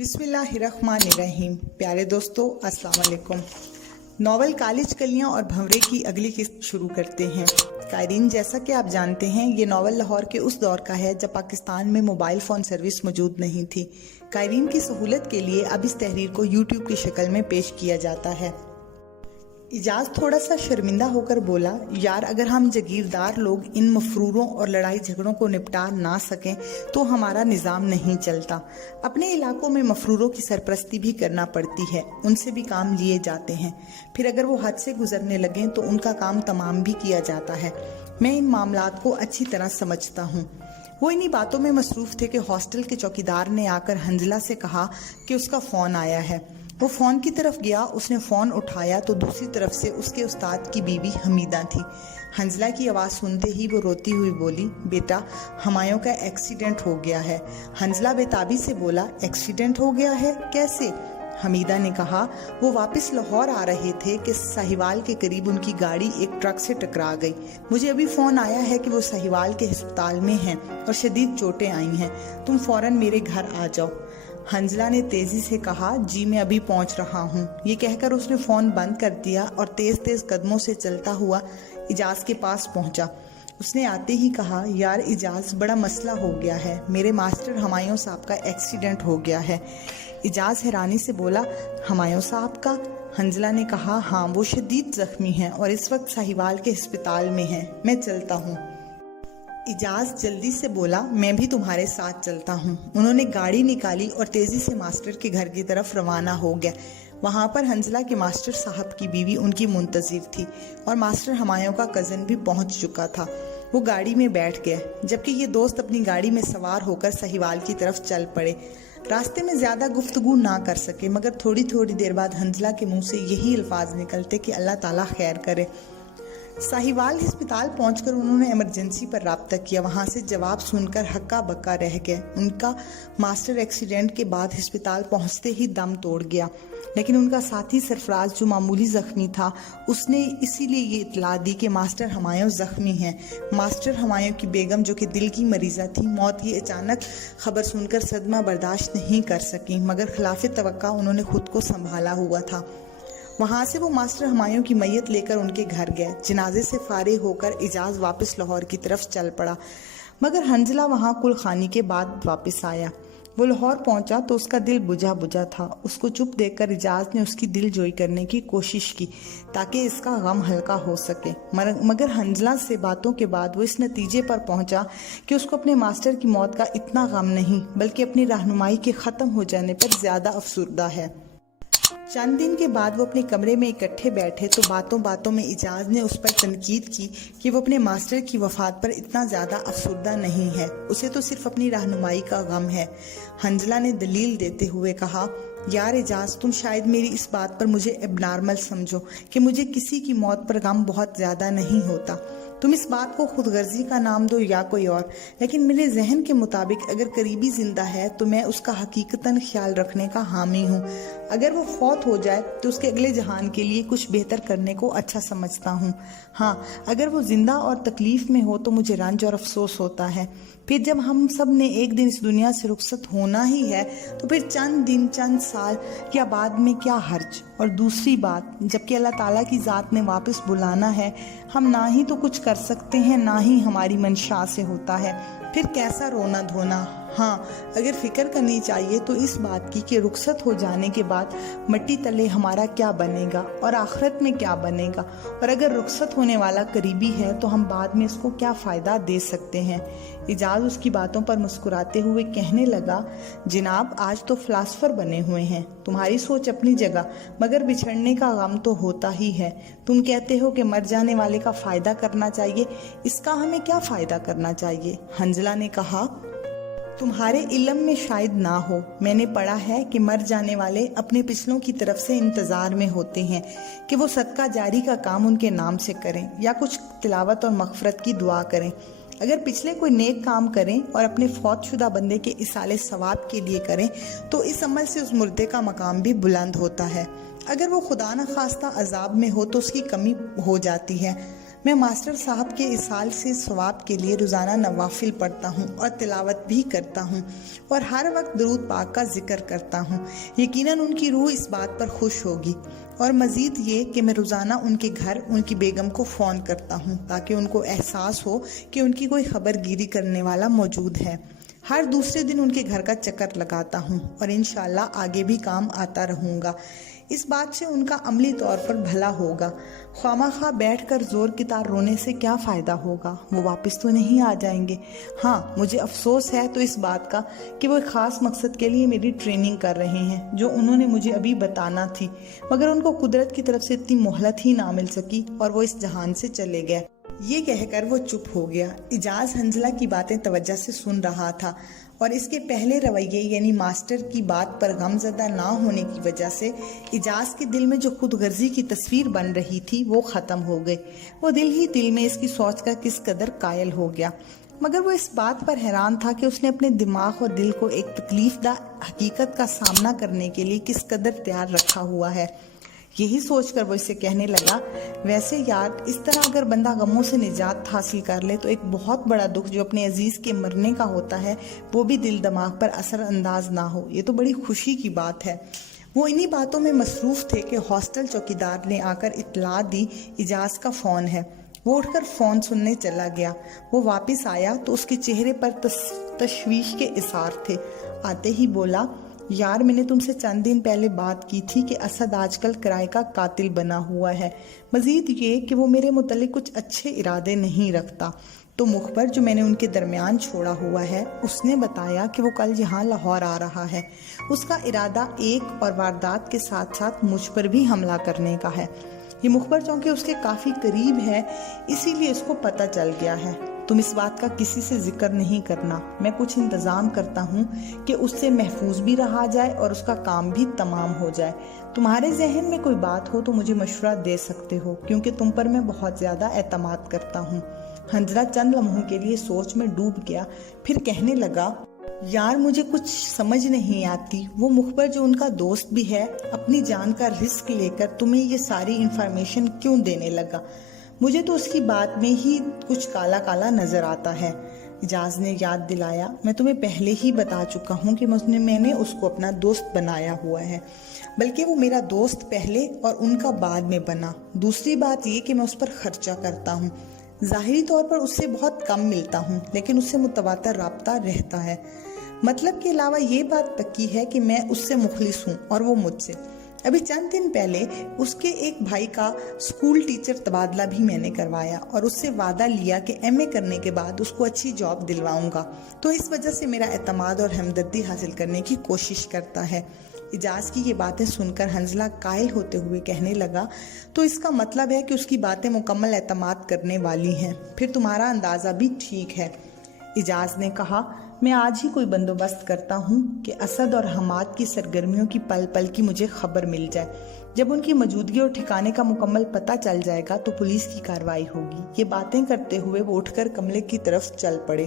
बिस्मिल्लाहिर्रहमानिर्रहीम। प्यारे दोस्तों, अस्सलाम वालेकुम। नॉवल कालिज कलियां और भंवरे की अगली किस्त शुरू करते हैं। कायरीन, जैसा कि आप जानते हैं, ये नॉवल लाहौर के उस दौर का है जब पाकिस्तान में मोबाइल फ़ोन सर्विस मौजूद नहीं थी। कायरीन की सहूलत के लिए अब इस तहरीर को यूट्यूब की शक्ल में पेश किया जाता है। इजाज थोड़ा सा शर्मिंदा होकर बोला, यार अगर हम जागीरदार लोग इन मफरूरों और लड़ाई झगड़ों को निपटा ना सकें तो हमारा निज़ाम नहीं चलता। अपने इलाकों में मफरूरों की सरपरस्ती भी करना पड़ती है, उनसे भी काम लिए जाते हैं, फिर अगर वो हद से गुजरने लगें तो उनका काम तमाम भी किया जाता है। मैं इन मामलात को अच्छी तरह समझता हूँ। वो इन्हीं बातों में मसरूफ थे कि हॉस्टल के चौकीदार ने आकर हंजला से कहा कि उसका फ़ोन आया है। वो फ़ोन की तरफ गया, उसने फ़ोन उठाया तो दूसरी तरफ से उसके उस्ताद की बीवी हमीदा थी। हंजला की आवाज़ सुनते ही वो रोती हुई बोली, बेटा हमायों का एक्सीडेंट हो गया है। हंजला बेताबी से बोला, एक्सीडेंट हो गया है, कैसे? हमीदा ने कहा, वो वापस लाहौर आ रहे थे कि साहिवाल के करीब उनकी गाड़ी एक ट्रक से टकरा गई। मुझे अभी फ़ोन आया है कि वो साहिवाल के अस्पताल में हैं और शदीद चोटें आई हैं, तुम फ़ौरन मेरे घर आ जाओ। हंजला ने तेजी से कहा, जी मैं अभी पहुंच रहा हूं। ये कहकर उसने फ़ोन बंद कर दिया और तेज तेज कदमों से चलता हुआ इजाज़ के पास पहुंचा। उसने आते ही कहा, यार इजाज़, बड़ा मसला हो गया है, मेरे मास्टर हमायूं साहब का एक्सीडेंट हो गया है। इजाज़ हैरानी से बोला, हमायूं साहब का? हंजला ने कहा, हाँ, वो शदीद जख्मी हैं और इस वक्त साहिवाल के अस्पताल में हैं, मैं चलता हूँ। इजाज जल्दी से बोला, मैं भी तुम्हारे साथ चलता हूँ। उन्होंने गाड़ी निकाली और तेजी से मास्टर के घर की तरफ रवाना हो गया। वहाँ पर हंजला के मास्टर साहब की बीवी उनकी मुंतजिर थी और मास्टर हमायों का कज़न भी पहुँच चुका था। वो गाड़ी में बैठ गए, जबकि ये दोस्त अपनी गाड़ी में सवार होकर साहिवाल की तरफ चल पड़े। रास्ते में ज्यादा गुफ्तगू ना कर सके, मगर थोड़ी थोड़ी देर बाद हंजला के मुंह से यही अल्फाज निकलते कि अल्लाह ताला खैर करे। साहिवाल अस्पताल पहुंचकर उन्होंने इमरजेंसी पर राब्ता किया। वहां से जवाब सुनकर हक्का बक्का रह गए। उनका मास्टर एक्सीडेंट के बाद अस्पताल पहुंचते ही दम तोड़ गया, लेकिन उनका साथी सरफराज जो मामूली जख्मी था, उसने इसीलिए ये इतला दी कि मास्टर हमायूं जख्मी हैं। मास्टर हमायूं की बेगम, जो कि दिल की मरीजा थी, मौत की अचानक खबर सुनकर सदमा बर्दाश्त नहीं कर सकी, मगर खिलाफ तवक्का उन्होंने खुद को संभाला हुआ था। वहां से वो मास्टर हमायूं की मैयत लेकर उनके घर गए। जनाजे से फारिग होकर इजाज वापस लाहौर की तरफ चल पड़ा, मगर हंजला वहां कुलखानी के बाद वापस आया। वो लाहौर पहुंचा तो उसका दिल बुझा बुझा था। उसको चुप देखकर इजाज ने उसकी दिल जोई करने की कोशिश की ताकि इसका गम हल्का हो सके, मगर हंजला से बातों के बाद वो इस नतीजे पर पहुंचा कि उसको अपने मास्टर की मौत का इतना गम नहीं, बल्कि अपनी रहनुमाई के ख़त्म हो जाने पर ज़्यादा अफसुर्दा है। चंद दिन के बाद वो अपने कमरे में इकट्ठे बैठे तो बातों बातों में इजाज ने उस पर तनकीद की कि वो अपने मास्टर की वफात पर इतना ज़्यादा अफसुर्दा नहीं है, उसे तो सिर्फ अपनी रहनुमाई का गम है। हंजला ने दलील देते हुए कहा, यार इजाज, तुम शायद मेरी इस बात पर मुझे एबनॉर्मल समझो कि मुझे किसी की मौत पर गम बहुत ज़्यादा नहीं होता। तुम इस बात को खुदगर्जी का नाम दो या कोई और, लेकिन मेरे जहन के मुताबिक अगर करीबी जिंदा है तो मैं उसका हकीकतन ख्याल रखने का हामी हूँ। अगर वो फौत हो जाए तो उसके अगले जहान के लिए कुछ बेहतर करने को अच्छा समझता हूँ। हाँ, अगर वो जिंदा और तकलीफ में हो तो मुझे रंज और अफसोस होता है। फिर जब हम सब ने एक दिन इस दुनिया से रुखसत होना ही है तो फिर चंद दिन, चंद साल या बाद में क्या हर्ज। और दूसरी बात, जबकि अल्लाह ताला की ज़ात ने वापस बुलाना है, हम ना ही तो कुछ कर सकते हैं, ना ही हमारी मंशा से होता है, फिर कैसा रोना धोना। हाँ, अगर फिक्र करनी चाहिए तो इस बात की कि रुखसत हो जाने के बाद मिट्टी तले हमारा क्या बनेगा और आखिरत में क्या बनेगा, और अगर रुखसत होने वाला करीबी है तो हम बाद में इसको क्या फ़ायदा दे सकते हैं। इजाज उसकी बातों पर मुस्कुराते हुए कहने लगा, जनाब आज तो फ़िलासफ़र बने हुए हैं, तुम्हारी सोच अपनी जगह, मगर बिछड़ने का गम तो होता ही है। तुम कहते हो कि मर जाने वाले का फ़ायदा करना चाहिए, इसका हमें क्या फ़ायदा करना चाहिए? हंजला ने कहा, तुम्हारे इल्म में शायद ना हो, मैंने पढ़ा है कि मर जाने वाले अपने पिछलों की तरफ से इंतज़ार में होते हैं कि वो सदका जारी का काम उनके नाम से करें या कुछ तिलावत और मग़फ़िरत की दुआ करें। अगर पिछले कोई नेक काम करें और अपने फौत शुदा बंदे के इसाले सवाब के लिए करें तो इस अमल से उस मुर्दे का मकाम भी बुलंद होता है। अगर वो खुदा न खास्ता अजाब में हो तो उसकी कमी हो जाती है। میں ماسٹر صاحب کے اصال سے ثواب کے لیے روزانہ نوافل پڑھتا ہوں اور تلاوت بھی کرتا ہوں اور ہر وقت درود پاک کا ذکر کرتا ہوں۔ یقیناً ان کی روح اس بات پر خوش ہوگی، اور مزید یہ کہ میں روزانہ ان کے گھر ان کی بیگم کو فون کرتا ہوں تاکہ ان کو احساس ہو کہ ان کی کوئی خبر گیری کرنے والا موجود ہے۔ ہر دوسرے دن ان کے گھر کا چکر لگاتا ہوں اور انشاءاللہ آگے بھی کام آتا رہوں گا۔ اس بات سے ان کا عملی طور پر بھلا ہوگا۔ خواہ بیٹھ کر زور کی طرح رونے سے کیا فائدہ ہوگا؟ وہ واپس تو نہیں آ جائیں گے۔ ہاں، مجھے افسوس ہے تو اس بات کا کہ وہ ایک خاص مقصد کے لیے میری ٹریننگ کر رہے ہیں جو انہوں نے مجھے ابھی بتانا تھی، مگر ان کو قدرت کی طرف سے اتنی مہلت ہی نہ مل سکی اور وہ اس جہان سے چلے گئے۔ یہ کہہ کر وہ چپ ہو گیا۔ اعجاز حنزلہ کی باتیں توجہ سے سن رہا تھا اور اس کے پہلے رویے یعنی ماسٹر کی بات پر غم زدہ نہ ہونے کی وجہ سے اعجاز کے دل میں جو خود غرضی کی تصویر بن رہی تھی وہ ختم ہو گئی۔ وہ دل ہی دل میں اس کی سوچ کا کس قدر قائل ہو گیا، مگر وہ اس بات پر حیران تھا کہ اس نے اپنے دماغ اور دل کو ایک تکلیف دہ حقیقت کا سامنا کرنے کے لیے کس قدر تیار رکھا ہوا ہے۔ یہی سوچ کر وہ اسے کہنے لگا، ویسے یار، اس طرح اگر بندہ غموں سے نجات حاصل کر لے تو ایک بہت بڑا دکھ جو اپنے عزیز کے مرنے کا ہوتا ہے وہ بھی دل دماغ پر اثر انداز نہ ہو، یہ تو بڑی خوشی کی بات ہے۔ وہ انہی باتوں میں مصروف تھے کہ ہاسٹل چوکیدار نے آ کر اطلاع دی اعجاز کا فون ہے۔ وہ اٹھ کر فون سننے چلا گیا۔ وہ واپس آیا تو اس کے چہرے پر تشویش کے اثار تھے۔ آتے ہی بولا، یار، میں نے تم سے چند دن پہلے بات کی تھی کہ اسد آج کل کرائے کا قاتل بنا ہوا ہے، مزید یہ کہ وہ میرے متعلق کچھ اچھے ارادے نہیں رکھتا۔ تو مخبر جو میں نے ان کے درمیان چھوڑا ہوا ہے، اس نے بتایا کہ وہ کل یہاں لاہور آ رہا ہے۔ اس کا ارادہ ایک اور واردات کے ساتھ ساتھ مجھ پر بھی حملہ کرنے کا ہے۔ یہ مخبر چونکہ اس کے کافی قریب ہے، اسی لیے اس کو پتہ چل گیا ہے۔ تم اس بات کا کسی سے ذکر نہیں کرنا، میں کچھ انتظام کرتا ہوں کہ اس سے محفوظ بھی رہا جائے اور اس کا کام بھی تمام ہو جائے۔ تمہارے ذہن میں کوئی بات ہو تو مجھے مشورہ دے سکتے ہو، کیونکہ تم پر میں بہت زیادہ اعتماد کرتا ہوں۔ حنزلہ چند لمحوں کے لیے سوچ میں ڈوب گیا، پھر کہنے لگا، یار، مجھے کچھ سمجھ نہیں آتی، وہ مخبر جو ان کا دوست بھی ہے اپنی جان کا رسک لے کر تمہیں یہ ساری انفارمیشن کیوں دینے لگا؟ مجھے تو اس کی بات میں ہی کچھ کالا کالا نظر آتا ہے۔ اعجاز نے یاد دلایا، میں تمہیں پہلے ہی بتا چکا ہوں کہ میں نے اس کو اپنا دوست بنایا ہوا ہے، بلکہ وہ میرا دوست پہلے اور ان کا بعد میں بنا۔ دوسری بات یہ کہ میں اس پر خرچہ کرتا ہوں، ظاہری طور پر اس سے بہت کم ملتا ہوں، لیکن اس سے متواتر رابطہ رہتا ہے۔ مطلب کے علاوہ یہ بات پکی ہے کہ میں اس سے مخلص ہوں اور وہ مجھ سے۔ ابھی چند دن پہلے اس کے ایک بھائی کا اسکول ٹیچر تبادلہ بھی میں نے کروایا اور اس سے وعدہ لیا کہ ایم اے کرنے کے بعد اس کو اچھی جاب دلواؤں گا، تو اس وجہ سے میرا اعتماد اور ہمدردی حاصل کرنے کی کوشش کرتا ہے۔ اعجاز کی یہ باتیں سن کر حنزلہ قائل ہوتے ہوئے کہنے لگا، تو اس کا مطلب ہے کہ اس کی باتیں مکمل اعتماد کرنے والی ہیں، پھر تمہارا اندازہ بھی ٹھیک ہے۔ اعجاز نے کہا، میں آج ہی کوئی بندوبست کرتا ہوں کہ اسد اور حماد کی سرگرمیوں کی پل پل کی مجھے خبر مل جائے۔ جب ان کی موجودگی اور ٹھکانے کا مکمل پتہ چل جائے گا تو پولیس کی کارروائی ہوگی۔ یہ باتیں کرتے ہوئے وہ اٹھ کر کمرے کی طرف چل پڑے۔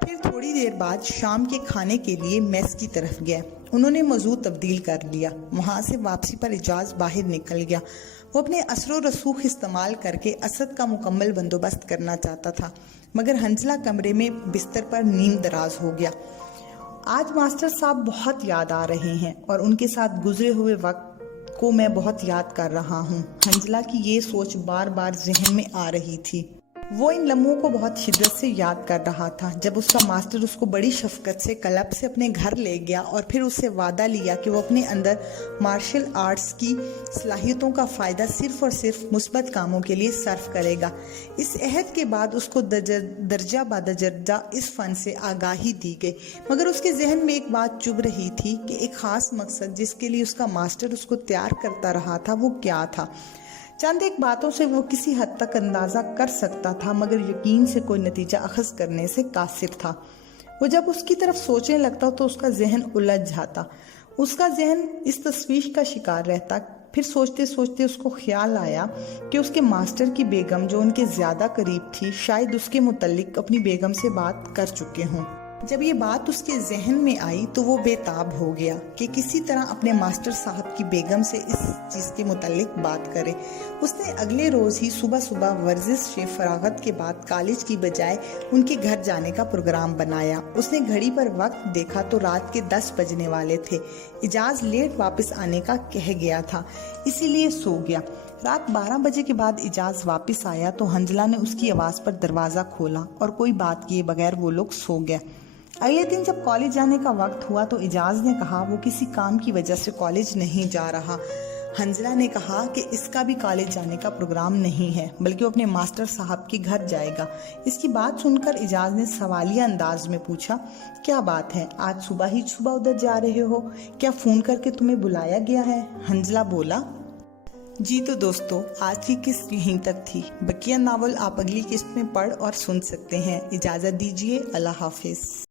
پھر تھوڑی دیر بعد شام کے کھانے کے لیے میس کی طرف گئے۔ انہوں نے موضوع تبدیل کر لیا۔ وہاں سے واپسی پر اعجاز باہر نکل گیا۔ وہ اپنے اثر و رسوخ استعمال کر کے اسد کا مکمل بندوبست کرنا چاہتا تھا، مگر حنزلہ کمرے میں بستر پر نیم دراز ہو گیا۔ آج ماسٹر صاحب بہت یاد آ رہے ہیں اور ان کے ساتھ گزرے ہوئے وقت کو میں بہت یاد کر رہا ہوں۔ حنزلہ کی یہ سوچ بار بار ذہن میں آ رہی تھی۔ وہ ان لمحوں کو بہت شدت سے یاد کر رہا تھا جب اس کا ماسٹر اس کو بڑی شفقت سے کلب سے اپنے گھر لے گیا اور پھر اس سے وعدہ لیا کہ وہ اپنے اندر مارشل آرٹس کی صلاحیتوں کا فائدہ صرف اور صرف مثبت کاموں کے لیے صرف کرے گا۔ اس عہد کے بعد اس کو درجہ بدرجہ اس فن سے آگاہی دی گئی، مگر اس کے ذہن میں ایک بات چبھ رہی تھی کہ ایک خاص مقصد جس کے لیے اس کا ماسٹر اس کو تیار کرتا رہا تھا وہ کیا تھا۔ چند ایک باتوں سے وہ کسی حد تک اندازہ کر سکتا تھا، مگر یقین سے کوئی نتیجہ اخذ کرنے سے قاصر تھا۔ وہ جب اس کی طرف سوچنے لگتا تو اس کا ذہن الجھ جاتا، اس کا ذہن اس تشویش کا شکار رہتا۔ پھر سوچتے سوچتے اس کو خیال آیا کہ اس کے ماسٹر کی بیگم جو ان کے زیادہ قریب تھی شاید اس کے متعلق اپنی بیگم سے بات کر چکے ہوں۔ जब ये बात उसके जहन में आई तो वो बेताब हो गया कि किसी तरह अपने मास्टर साहब की बेगम से इस चीज़ के मुतालिक बात करे। उसने अगले रोज़ ही सुबह सुबह वर्जिश से फरागत के बाद कॉलेज की बजाय उनके घर जाने का प्रोग्राम बनाया। उसने घड़ी पर वक्त देखा तो रात के 10 बजने वाले थे। इजाज़ लेट वापस आने का कह गया था, इसीलिए सो गया। रात 12 बजे के बाद इजाज़ वापस आया तो हंजला ने उसकी आवाज़ पर दरवाज़ा खोला और कोई बात किए बगैर वो लोग सो गए। अगले दिन जब कॉलेज जाने का वक्त हुआ तो इजाज़ ने कहा वो किसी काम की वजह से कॉलेज नहीं जा रहा। हंजला ने कहा कि इसका भी कॉलेज जाने का प्रोग्राम नहीं है, बल्कि वो अपने मास्टर साहब के घर जाएगा। इसकी बात सुनकर इजाज़ ने सवालिया अंदाज में पूछा, क्या बात है, आज सुबह उधर जा रहे हो? क्या फ़ोन करके तुम्हें बुलाया गया है? हंजला बोला, जी। तो दोस्तों, आज की किस्त यहीं तक थी। बकिया नावल आप अगली किस्त में पढ़ और सुन सकते हैं। इजाज़त दीजिए, अल्लाह हाफिज़।